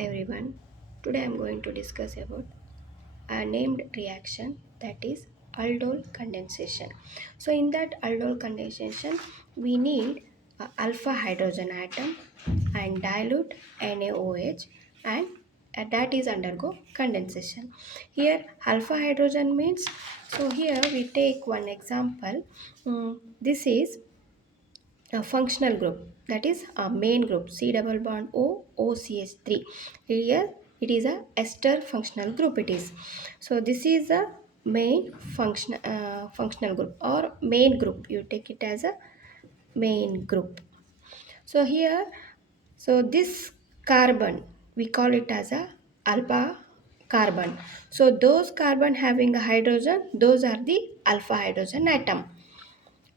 everyone. Today I am going to discuss about a named reaction, that is aldol condensation. So in that aldol condensation we need a alpha hydrogen atom and dilute NaOH, and that is undergo condensation. Here alpha hydrogen means, so here we take one example. This is a functional group, that is a main group, C double bond O OCH3. Here it is a ester functional group it is. So this is a main functional group or main group, you take it as a main group. So here, so this carbon we call it as a alpha carbon. So those carbon having a hydrogen, those are the alpha hydrogen atom,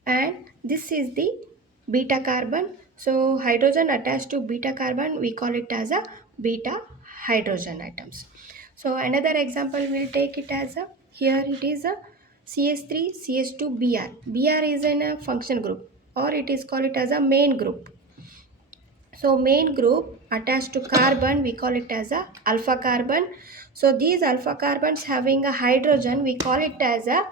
and this is the beta carbon. So hydrogen attached to beta carbon, we call it as a beta hydrogen atoms. So another example we'll take it as a, here it is a CH3 CH2 Br. Br is in a function group, or it is called it as a main group. So main group attached to carbon, we call it as a alpha carbon. So these alpha carbons having a hydrogen, we call it as a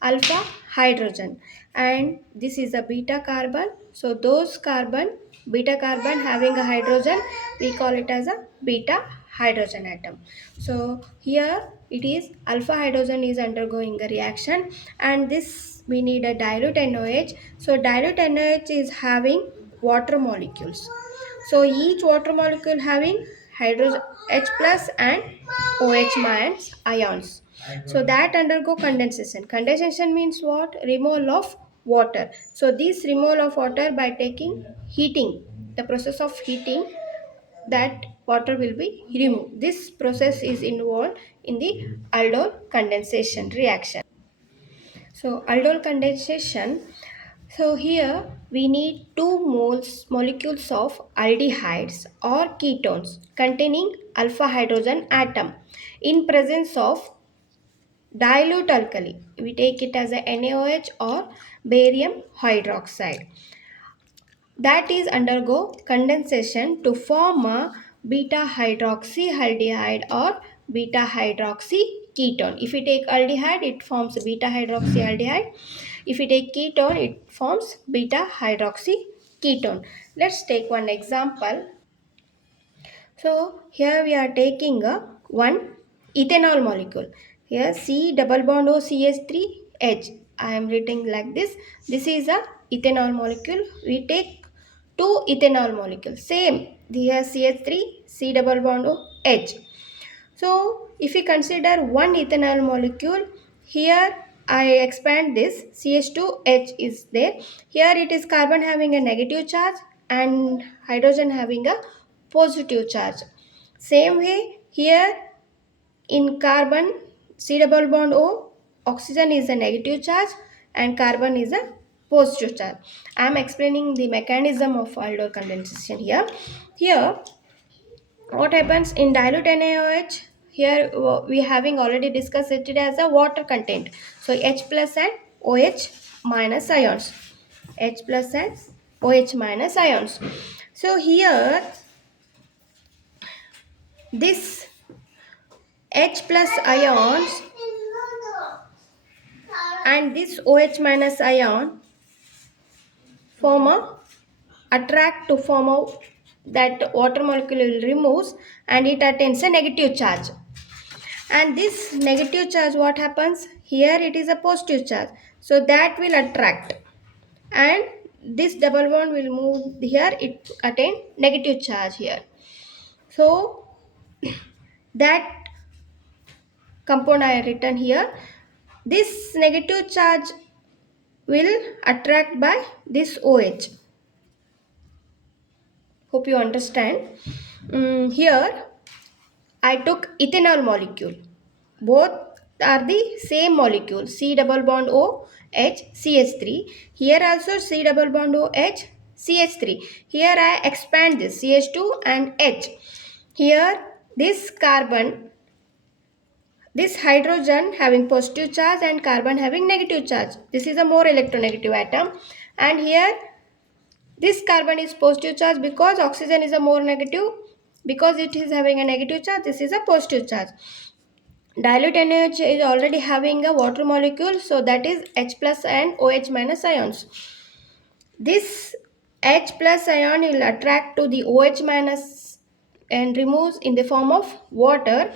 alpha hydrogen. And this is a beta carbon. So those carbon, beta carbon having a hydrogen, we call it as a beta hydrogen atom. So here it is alpha hydrogen is undergoing a reaction, and this we need a dilute NOH. So dilute NOH is having water molecules. So each water molecule having hydrogen H plus and OH minus ions. So that undergo condensation. Condensation means what? Removal of water. So this removal of water by taking heating, the process of heating, that water will be removed. This process is involved in the aldol condensation reaction. So aldol condensation, so here we need 2 molecules of aldehydes or ketones containing alpha hydrogen atom in presence of dilute alkali. We take it as a NaOH or barium hydroxide. That is undergo condensation to form a beta hydroxyaldehyde or beta hydroxy ketone. If we take aldehyde, it forms beta hydroxyaldehyde. If we take ketone, it forms beta hydroxy ketone. Let's take one example. So here we are taking a one ethanol molecule. Here C double bond O CH3H. I am writing like this. This is a ethanol molecule. We take two ethanol molecules. Same. Here CH3 C double bond O H. So if we consider one ethanol molecule, here I expand this, CH2H is there. Here it is carbon having a negative charge and hydrogen having a positive charge. Same way here in carbon, C double bond O, oxygen is a negative charge and carbon is a positive charge. I am explaining the mechanism of aldol condensation here. Here what happens in dilute NaOH? Here we having already discussed it as a water content. So H plus and OH minus ions. H plus and OH minus ions. So here this H plus ions and this OH minus ion form a attract to form a, that water molecule will remove and it attains a negative charge. And this negative charge, what happens? Here it is a positive charge. So that will attract. And this double bond will move here, it attain negative charge here. So that compound I written here. This negative charge will attract by this OH. Hope you understand. Here I took ethanol molecule. Both are the same molecule, C double bond O H CH3. Here also C double bond O H CH3. Here I expand this CH2 and H. Here this carbon, this hydrogen having positive charge and carbon having negative charge. This is a more electronegative atom. And here this carbon is positive charge because oxygen is a more negative Because it is having a negative charge, this is a positive charge. Dilute NaOH is already having a water molecule, so that is H plus and OH minus ions. This H plus ion will attract to the OH minus and removes in the form of water,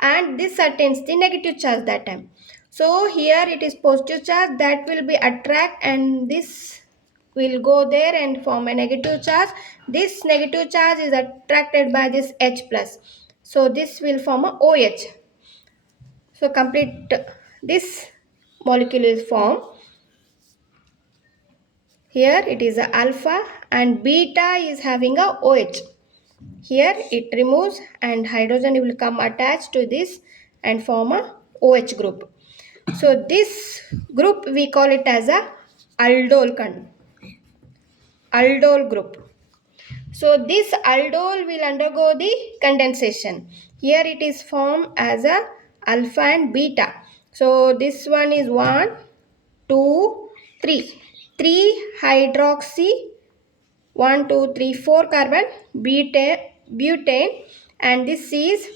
and this attains the negative charge that time. So here it is positive charge that will be attract, and this will go there and form a negative charge. This negative charge is attracted by this H plus. So this will form a OH. So complete this molecule is formed. Here it is a alpha and beta is having a OH. Here it removes and hydrogen will come attached to this and form a OH group. So this group we call it as a aldol group. So this aldol will undergo the condensation. Here it is formed as a alpha and beta. So this one is 1, 2, 3. 3 hydroxy, 1, 2, 3, 4 carbon butane, and this is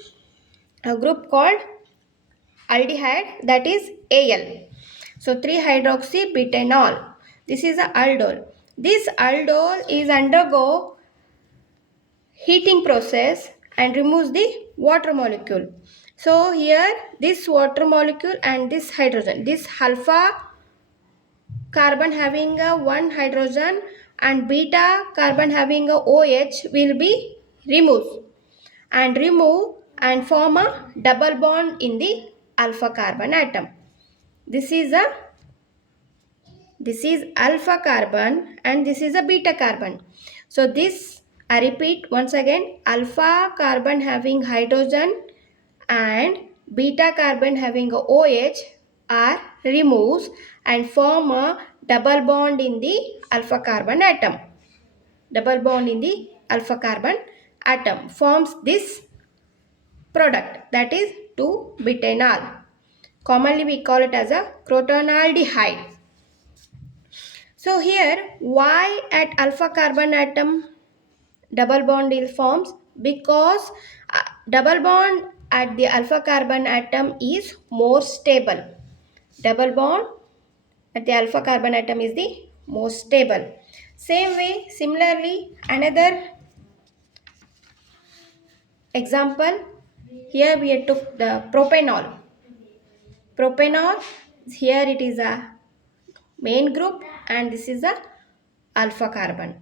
a group called aldehyde, that is Al. So 3 hydroxy butanol. This is a aldol. This aldol is undergo heating process and removes the water molecule. So here this water molecule and this hydrogen, this alpha carbon having a one hydrogen and beta carbon having a OH will be removed and form a double bond in the alpha carbon atom. This is alpha carbon and this is a beta carbon. So this, I repeat once again, alpha carbon having hydrogen and beta carbon having a OH are removed and form a double bond in the alpha carbon atom. Double bond in the alpha carbon atom forms this product, that is 2-butanol. Commonly we call it as a crotonaldehyde. So here, why at alpha carbon atom double bond is forms? Because double bond at the alpha carbon atom is more stable. Double bond at the alpha carbon atom is the most stable. Same way, similarly, another example, here we took the propanol. Propanol, here it is a main group and this is a alpha carbon.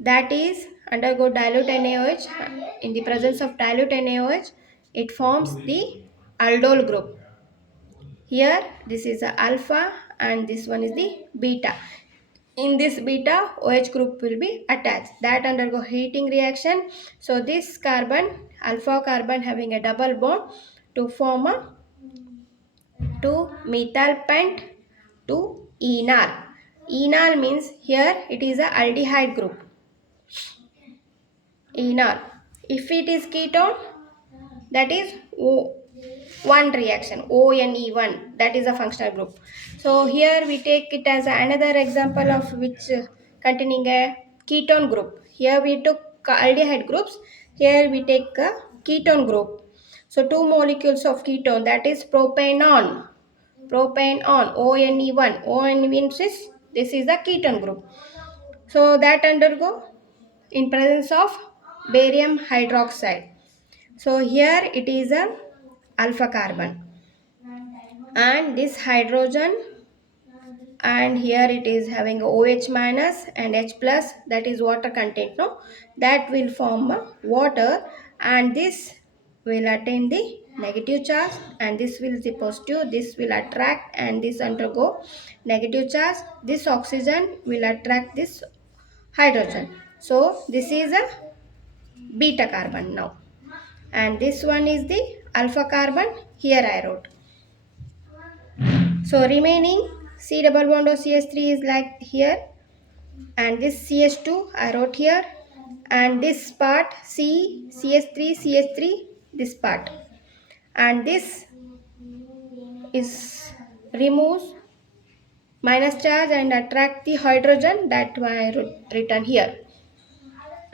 That is undergo dilute NaOH. In the presence of dilute NaOH, it forms the aldol group. Here this is a alpha and this one is the beta. In this beta, OH group will be attached. That undergo heating reaction. So this carbon, alpha carbon having a double bond to form a 2-methyl pent to enal. Enal means here it is a aldehyde group. Enal. If it is ketone, that is one reaction, ONE1, that is a functional group. So here we take it as another example of which containing a ketone group. Here we took aldehyde groups, here we take a ketone group. So two molecules of ketone, that is propanon, ONE1. ONE means this is a ketone group. So that undergo in presence of barium hydroxide. So here it is a alpha carbon and this hydrogen, and here it is having OH minus and H plus, that is water content, no, that will form a water, and this will attain the negative charge and this will be positive, this will attract and this undergo negative charge. This oxygen will attract this hydrogen. So this is a beta carbon now, and this one is the alpha carbon, here I wrote. So remaining C double bond O CH3 is like here, and this CH2 I wrote here, and this part C CH3 this part, and this is removes minus charge and attract the hydrogen, that I written here.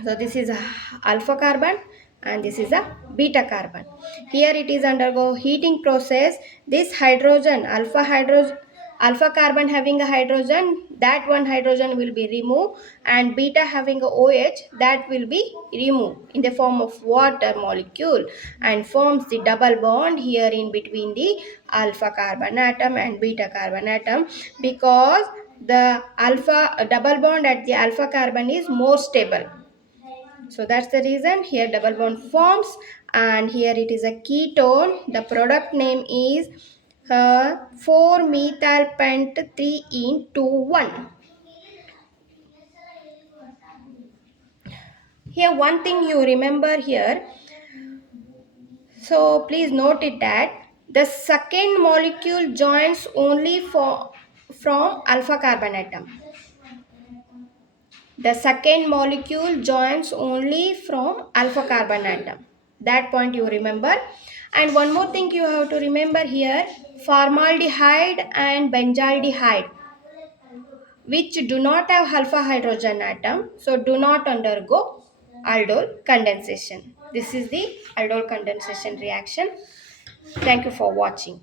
So this is a alpha carbon and this is a beta carbon. Here it is undergo heating process. This hydrogen, alpha carbon having a hydrogen, that one hydrogen will be removed, and beta having a OH, that will be removed in the form of water molecule and forms the double bond here in between the alpha carbon atom and beta carbon atom, because the alpha double bond at the alpha carbon is more stable. So that's the reason here double bond forms, and here it is a ketone. The product name is 4-methyl pent 3 into 1. Here one thing you remember here, so please note it that the second molecule joins only from alpha carbon atom. The second molecule joins only from alpha carbon atom. That point you remember. And one more thing you have to remember here, formaldehyde and benzaldehyde, which do not have alpha hydrogen atom, so do not undergo aldol condensation. This is the aldol condensation reaction. Thank you for watching.